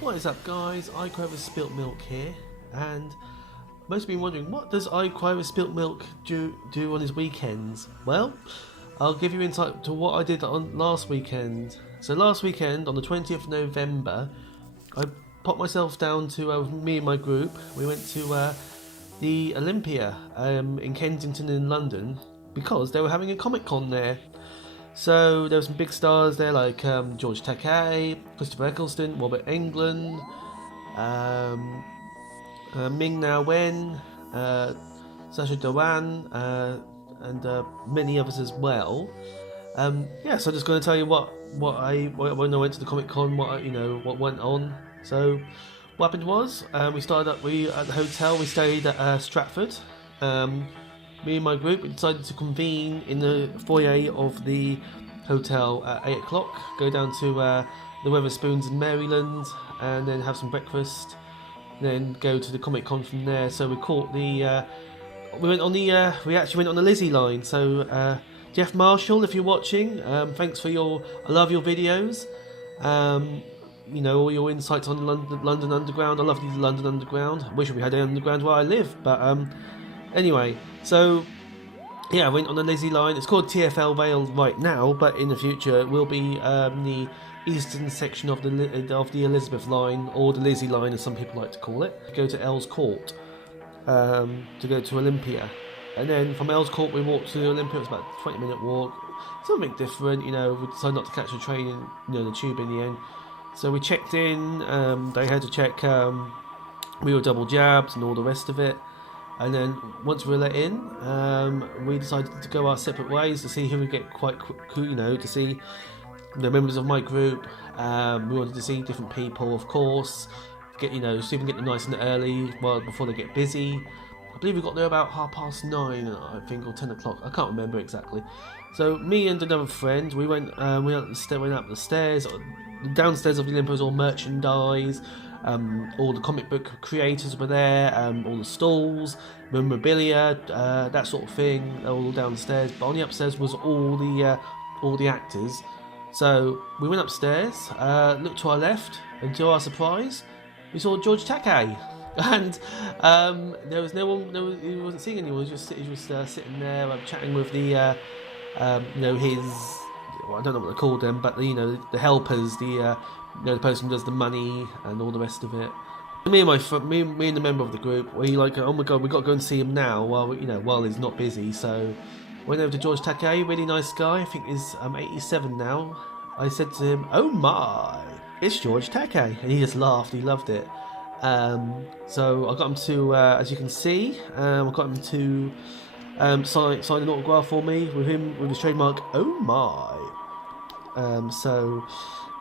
What is up, guys? I cry with spilt milk here, and most have been wondering, what does I cry with spilt milk do on his weekends? Well, I'll give you insight to what I did on last weekend. So last weekend, on the 20th of November, I popped myself down to me and my group. We went to the Olympia in Kensington in London because they were having a Comic Con there. So there were some big stars there like George Takei, Christopher Eccleston, Robert Englund, um, Ming Na Wen, Sacha Dhawan, and many others as well. Yeah, so I'm just going to tell you what when I went to the Comic Con, what went on. So what happened was we started up at the hotel. We stayed at Stratford. Me and my group decided to convene in the foyer of the hotel at 8 o'clock, go down to the Weatherspoons in Maryland, and then have some breakfast, then go to the Comic Con from there. So we caught the we actually went on the Lizzie line. So Jeff Marshall, if you're watching, thanks for I love your videos. All your insights on London Underground. I love the London Underground. I wish we had an underground where I live, but anyway, so yeah, I went on the Lizzie line. It's called TfL Vale right now, but in the future it will be the eastern section of the Elizabeth line, or the Lizzie line as some people like to call it. Go to Earls Court to go to Olympia, and then from Earls Court we walked to Olympia. It was about a 20-minute walk, something different. We decided not to catch the train, the tube in the end. So we checked in. They had to check we were double jabbed and all the rest of it. And then once we were let in, we decided to go our separate ways to see who we get to see the members of my group. We wanted to see different people, of course. See if we can get them nice and early, before they get busy. I believe we got there about 9:30, I think, or 10 o'clock. I can't remember exactly. So me and another friend, we went up the stairs. Downstairs of the Olympia was all merchandise. All the comic book creators were there, all the stalls, memorabilia, that sort of thing, all downstairs. But on the upstairs was all the actors. So we went upstairs, looked to our left, and to our surprise, we saw George Takei. And there was no one. He wasn't seeing anyone. He was just sitting there, chatting with the his. Well, I don't know what they called them, but the helpers, the person who does the money and all the rest of it. Me and the member of the group, we oh my god, we got to go and see him now while he's not busy. So went over to George Takei, really nice guy. I think he's 87 now. I said to him, "Oh my, it's George Takei," and he just laughed. He loved it. So I got him to, as you can see, I got him to sign an autograph for me with his trademark "Oh my." So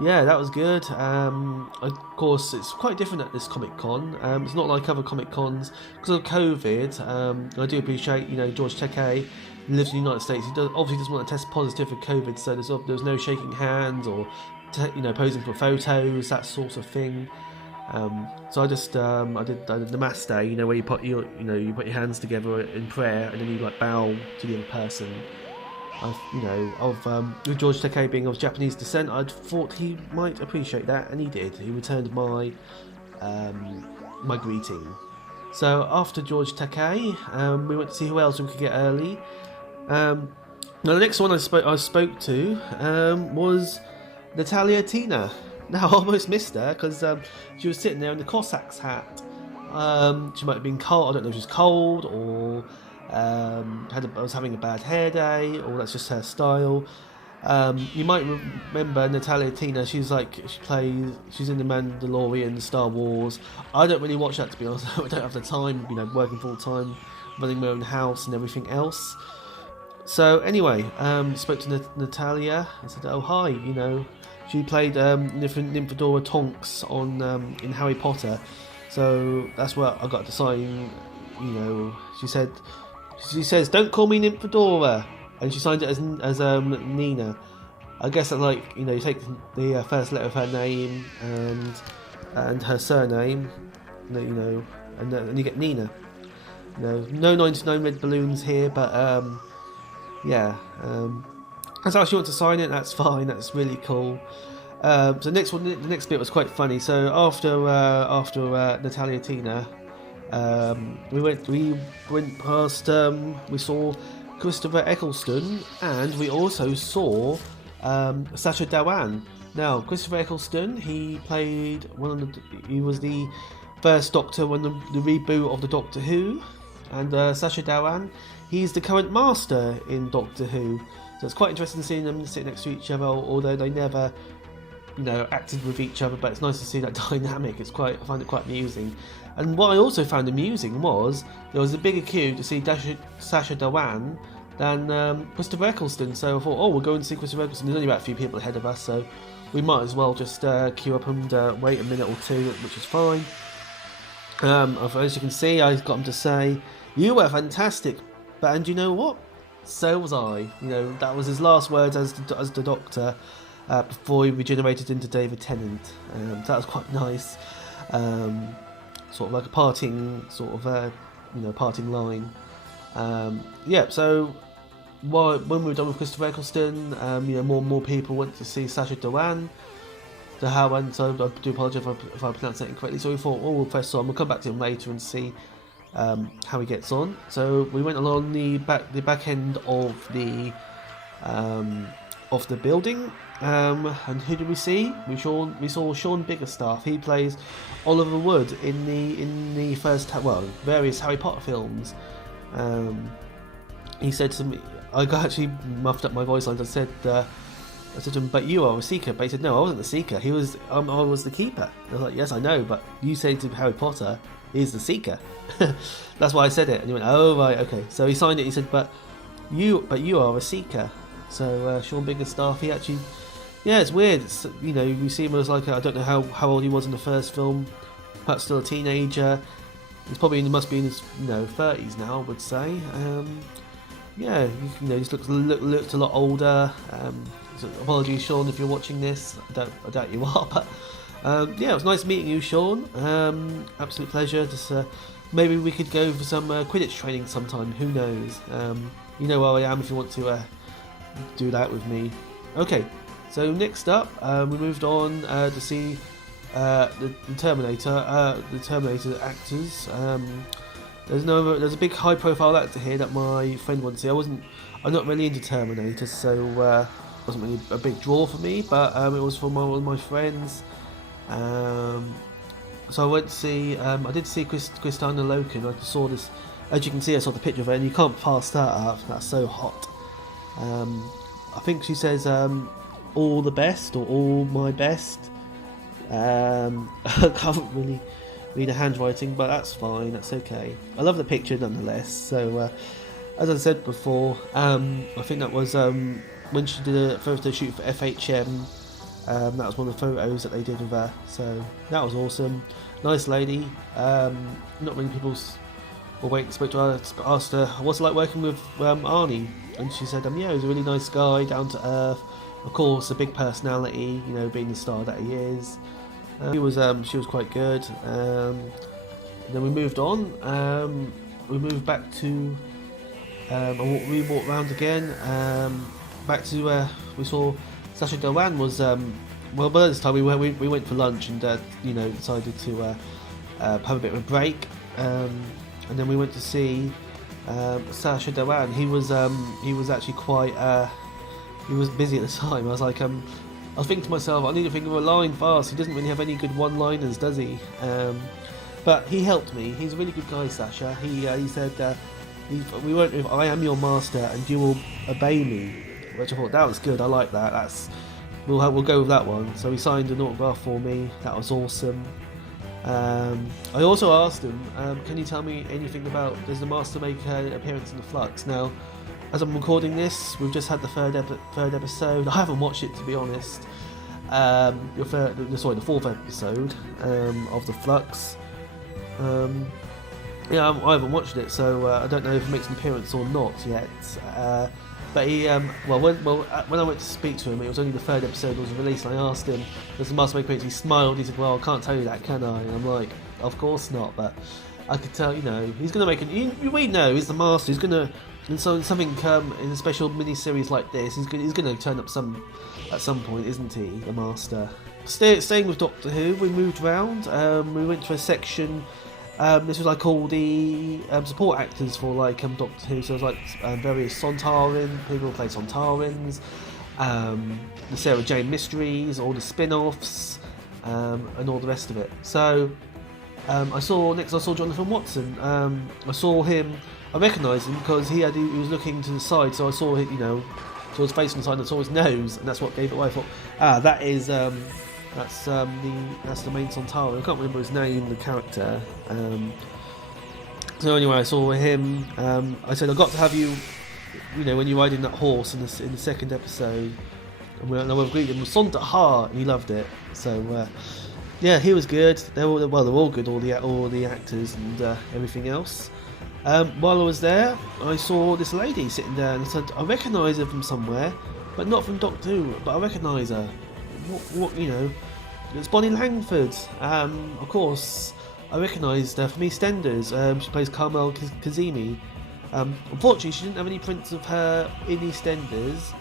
yeah, that was good. Of course, it's quite different at this Comic Con. It's not like other Comic Cons because of COVID. I do appreciate, George Takei lives in the United States. He obviously doesn't want to test positive for COVID, so there's no shaking hands or posing for photos, that sort of thing. So I just I did the namaste, where you put your hands together in prayer and then you bow to the other person. With George Takei being of Japanese descent, I thought he might appreciate that, and he did. He returned my my greeting. So after George Takei, we went to see who else we could get early. Now the next one I spoke to was Natalia Tina. Now I almost missed her because she was sitting there in the Cossacks hat. She might have been cold. I don't know if she was cold or was having a bad hair day, or that's just her style. You might remember Natalia Tina. She's in the Mandalorian, Star Wars. I don't really watch that, to be honest. I don't have the time, working full time, running my own house and everything else. So anyway, spoke to Natalia. I said, "Oh hi," She played Nymphadora Tonks in Harry Potter, so that's what I got to sign. She says, "Don't call me Nymphadora," and she signed it as Nina. I guess that you take the first letter of her name and her surname, and you get Nina. No 99 red balloons here, but yeah. That's how she wants to sign it. That's fine. That's really cool. So the next bit was quite funny. So after Natalia Tina, we went past. We saw Christopher Eccleston, and we also saw Sacha Dhawan. Now, Christopher Eccleston, he played he was the first Doctor when the reboot of the Doctor Who, and Sacha Dhawan, he's the current Master in Doctor Who. So it's quite interesting seeing them sit next to each other, although they never, acted with each other. But it's nice to see that dynamic. I find it quite amusing. And what I also found amusing was there was a bigger queue to see Sacha Dhawan than Christopher Eccleston. So I thought, we'll go and see Christopher Eccleston. There's only about a few people ahead of us, so we might as well just queue up and wait a minute or two, which is fine. As you can see, I got him to say, "You were fantastic," and you know what? So was I. That was his last words as the Doctor before he regenerated into David Tennant. So that was quite nice. Sort of like a parting parting line. So when we were done with Christopher Eccleston, more people went to see Sacha Dhawan. So I do apologise if I pronounced that incorrectly. So we thought, we'll press on. We'll come back to him later and see how he gets on. So we went along the back end of the building. And who did we see? We saw Sean Biggerstaff. He plays Oliver Wood in the first various Harry Potter films. He said to me, I actually muffed up my voice lines. I said to him, "But you are a seeker." But he said, "No, I wasn't the seeker. I was the keeper." I was like, "Yes, I know, but you say to Harry Potter, he's the seeker." That's why I said it. And he went, "Oh right, okay." So he signed it. He said, "But you are a seeker." So Sean Biggerstaff, he actually, it's weird. It's, we see him as like I don't know how old he was in the first film. Perhaps still a teenager. He must be in his 30s now, I would say. He just looks a lot older. So apologies, Sean, if you're watching this. I doubt you are, but it was nice meeting you, Sean. Absolute pleasure. Just maybe we could go for some Quidditch training sometime. Who knows? You know where I am if you want to do that with me. Okay, so next up, we moved on to see the Terminator actors. There's a big high-profile actor here that my friend wants to see. I'm not really into Terminator, so it wasn't really a big draw for me. But it was for one of my friends. So I went to see. I did see Kristanna Loken. I saw this. As you can see, I saw the picture of her, and you can't pass that up. That's so hot. I think she says all the best or all my best. I can't really read the handwriting, but that's fine, that's okay. I love the picture nonetheless. So as I said before, I think that was when she did a photo shoot for FHM. That was one of the photos that they did of her, so that was awesome. Nice lady. Not many people were waiting to speak to her. Asked her what's it like working with Arnie, and she said he was a really nice guy, down to earth, of course a big personality, being the star that he is. She was quite good. Then we moved on. We moved back to. We walked round again. Back to where we saw Sacha Dhawan was. By this time we went for lunch and decided to have a bit of a break. And then we went to see Sacha Dhawan. He was actually quite. He was busy at the time. I was like, I was thinking to myself, I need to think of a line fast. He doesn't really have any good one-liners, does he? But he helped me. He's a really good guy, Sacha. He said, we went with "I am your master and you will obey me," which I thought that was good. I like that. We'll go with that one. So he signed an autograph for me. That was awesome. I also asked him, can you tell me anything about, does the Master make an appearance in the Flux? Now, as I'm recording this, we've just had the third episode. I haven't watched it, to be honest. The fourth episode of the Flux. I haven't watched it, so I don't know if it makes an appearance or not yet. But he, when I went to speak to him, it was only the third episode was released, and I asked him, does the Master make an appearance? He smiled. He said, "Well, I can't tell you that, can I?" And I'm like, "Of course not." But I could tell, he's going to make it. We know he's the Master. He's going to. And so something in a special mini-series like this, he's going to turn up at some point, isn't he, the Master? Staying with Doctor Who, we moved around. We went to a section. This was like all the support actors for like Doctor Who. So it was like various Sontaran people who play Sontarans, the Sarah Jane mysteries, all the spin-offs, and all the rest of it. So I saw Jonathan Watson. I saw him. I recognised him because he was looking to the side. So I saw saw his face on the side and I saw his nose, and that's what gave it away. I thought, that is that's the main Sontaran. I can't remember his name, the character. So anyway, I saw him. I said, I got to have you, when you're riding that horse in the second episode. And I greeted him with Sonta Ha, and he loved it. So yeah, he was good. They're all good, all the actors and everything else. While I was there, I saw this lady sitting there, and I said, I recognise her from somewhere, but not from Doctor Who, but I recognise her. What it's Bonnie Langford. Of course, I recognised her from EastEnders. She plays Carmel Kazemi. Unfortunately, she didn't have any prints of her in EastEnders,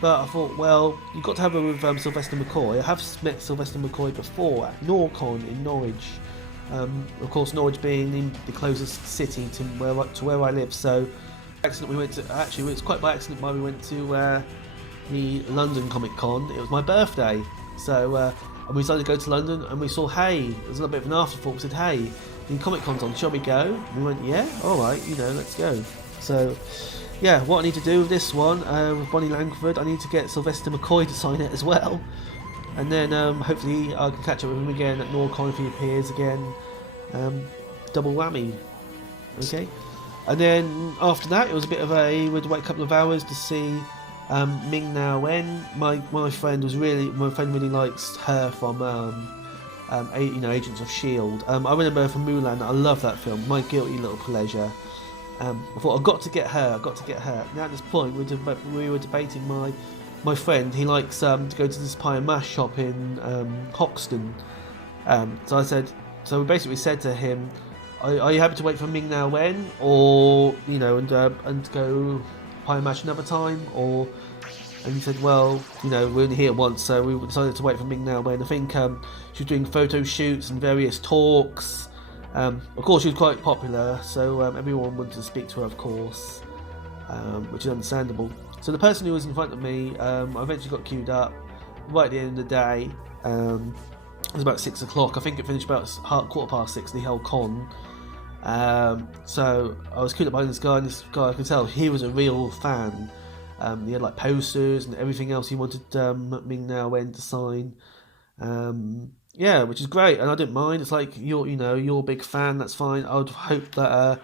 but I thought, well, you've got to have her with Sylvester McCoy. I have met Sylvester McCoy before at Norcon in Norwich. Of course, Norwich being the closest city to where I live. So, accident we went to. Actually, it was quite by accident why we went to the London Comic Con. It was my birthday, so and we decided to go to London, and we saw Hay. It was a little bit of an afterthought. We said, Hey, the Comic Con's on, shall we go? And we went, yeah, all right, let's go. So, yeah, what I need to do with this one with Bonnie Langford, I need to get Sylvester McCoy to sign it as well. And then hopefully I can catch up with him again at Norcon if he appears again. Double whammy. Okay. And then after that, it was a bit of we had to wait a couple of hours to see Ming Na Wen. My friend really likes her from Agents of S.H.I.E.L.D. I remember her from Mulan. I love that film. My guilty little pleasure. I thought, I've got to get her. Now at this point, we were debating my friend. He likes to go to this pie and mash shop in Hoxton. So we basically said to him, are you happy to wait for Ming Na Wen, or and go pie and mash another time, and he said, well, we're only here once, so we decided to wait for Ming Na Wen. I think she was doing photo shoots and various talks. Of course, she was quite popular, so everyone wanted to speak to her, of course, which is understandable. So the person who was in front of me, I eventually got queued up right at the end of the day. It was about 6 o'clock. I think it finished about 6:15, the whole con. So I was queued up behind this guy, and this guy, I could tell he was a real fan. He had like posters and everything else he wanted Ming Na Wen to sign. Yeah, which is great, and I didn't mind. It's like you're a big fan. That's fine. I would hope that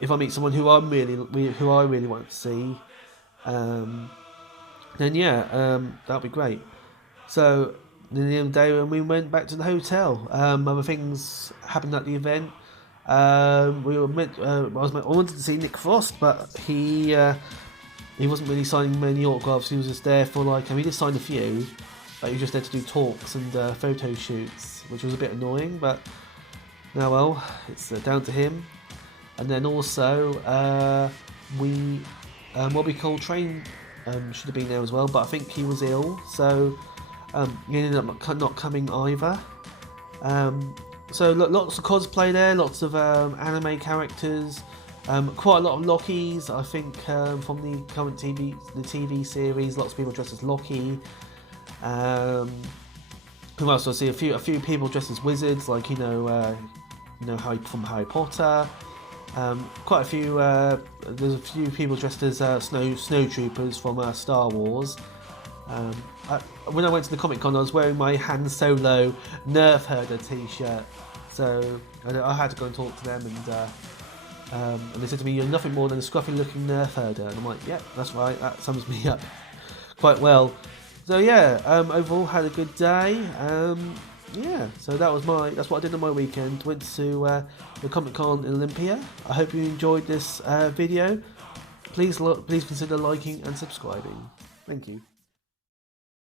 if I meet someone who I really want to see, then yeah, that'd be great. So at the end of the day, when we went back to the hotel, other things happened at the event. I wanted to see Nick Frost, but he wasn't really signing many autographs. He was just there for he did sign a few, but he was just there to do talks and photo shoots, which was a bit annoying. But now, well, it's down to him. And then also Robbie Coltrane should have been there as well, but I think he was ill, so he ended up not coming either. So lots of cosplay there, lots of anime characters, quite a lot of Lockies. I think from the current TV series, lots of people dressed as Loki. Who else? I see a few people dressed as wizards, like Harry from Harry Potter. Quite a few. There's a few people dressed as snowtroopers from Star Wars. When I went to the Comic Con, I was wearing my Han Solo Nerf Herder T-shirt, so I had to go and talk to them, and they said to me, "You're nothing more than a scruffy-looking Nerf Herder," and I'm like, "Yeah, that's right. That sums me up quite well." So yeah, overall had a good day. Yeah, so that's what I did on my weekend. Went to the Comic Con in Olympia. I hope you enjoyed this video. Please consider liking and subscribing. Thank you.